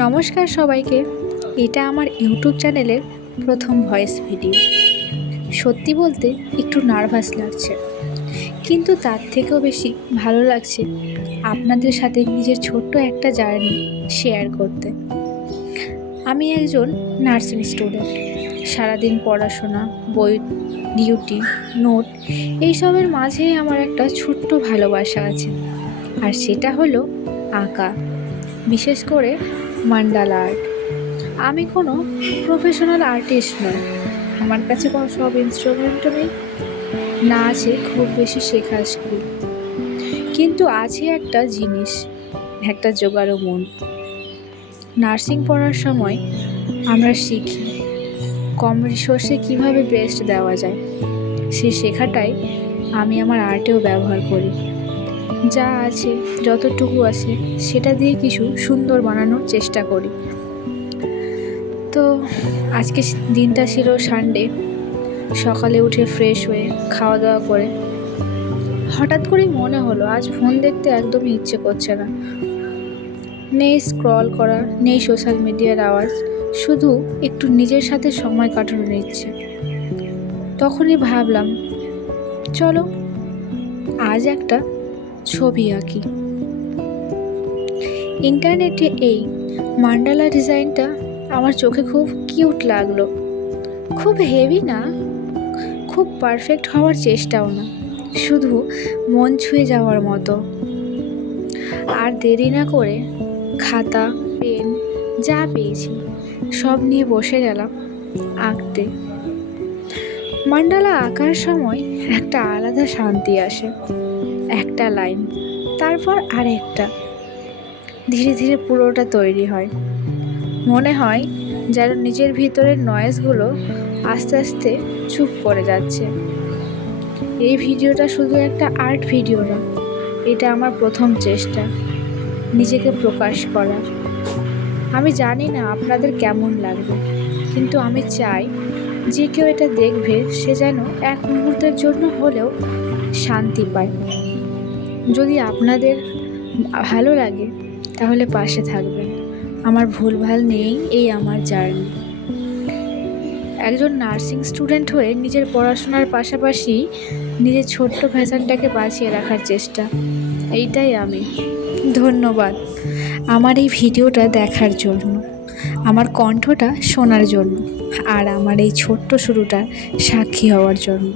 নমস্কার সবাইকে। এটা আমার ইউটিউব চ্যানেলের প্রথম ভয়েস ভিডিও। সত্যি বলতে একটু নার্ভাস লাগছে, কিন্তু তার থেকেও বেশি ভালো লাগছে আপনাদের সাথে নিজের ছোট্ট একটা জার্নি শেয়ার করতে। আমি একজন নার্সিং স্টুডেন্ট। সারাদিন পড়াশোনা, বই, ডিউটি, নোট এইসবের মাঝেই আমার একটা ছোট্ট ভালোবাসা আছে, আর সেটা হলো আঁকা, বিশেষ করে মান্ডালা আর্ট। আমি কোনো প্রফেশনাল আর্টিস্ট নই, আমার কাছে কোনো সব ইনস্ট্রুমেন্টও নেই, না আছে খুব বেশি শেখার স্কিল, কিন্তু আছে একটা জিনিস, একটা জোগাড়ো মন। নার্সিং পড়ার সময় আমরা শিখি কম রিসোর্সে কীভাবে বেস্ট দেওয়া যায়, সেই শেখাটাই আমি আমার আর্টেও ব্যবহার করি। যা আছে, যতটুকু আছে সেটা দিয়ে কিছু সুন্দর বানানোর চেষ্টা করি। তো আজকে দিনটা ছিল সানডে। সকালে উঠে ফ্রেশ হয়ে খাওয়া দাওয়া করে হঠাৎ করেই মনে হলো আজ ফোন দেখতে একদমই ইচ্ছে করছে না। নেই স্ক্রল করা, নেই সোশ্যাল মিডিয়ার আওয়াজ, শুধু একটু নিজের সাথে সময় কাটানোর ইচ্ছে। তখনই ভাবলাম, চলো আজ একটা ছবি আঁকি। ইন্টারনেটে এই মান্ডালা ডিজাইনটা আমার চোখে খুব কিউট লাগলো। খুব হেভি না, খুব পারফেক্ট হওয়ার চেষ্টাও না, শুধু মন ছুঁয়ে যাওয়ার মতো। আর দেরি না করে খাতা, পেন যা পেয়েছি সব নিয়ে বসে গেলাম আঁকতে। মান্ডালা আঁকার সময় একটা আলাদা শান্তি আসে। একটা লাইন, তারপর আরেকটা, ধীরে ধীরে পুরোটা তৈরি হয়। মনে হয় যেন নিজের ভিতরের নয়েজগুলো আস্তে আস্তে চুপ করে যাচ্ছে। এই ভিডিওটা শুধু একটা আর্ট ভিডিও না, এটা আমার প্রথম চেষ্টা নিজেকে প্রকাশ করার। আমি জানি না আপনাদের কেমন লাগবে, কিন্তু আমি চাই যে কেউ এটা দেখবে সে যেন এক মুহূর্তের জন্য হলেও শান্তি পায়। যদি আপনাদের ভালো লাগে তাহলে পাশে থাকবেন। আমার ভুলভাল নেই এই আমার জার্নি। একজন নার্সিং স্টুডেন্ট হয়ে নিজের পড়াশোনার পাশাপাশি নিজের ছোট্ট ফ্যাশনটাকে বাঁচিয়ে রাখার চেষ্টা, এইটাই আমি। ধন্যবাদ আমার এই ভিডিওটা দেখার জন্য, আমার কণ্ঠটা শোনার জন্য, আর আমার এই ছোট্ট শুরুটার সাক্ষী হওয়ার জন্য।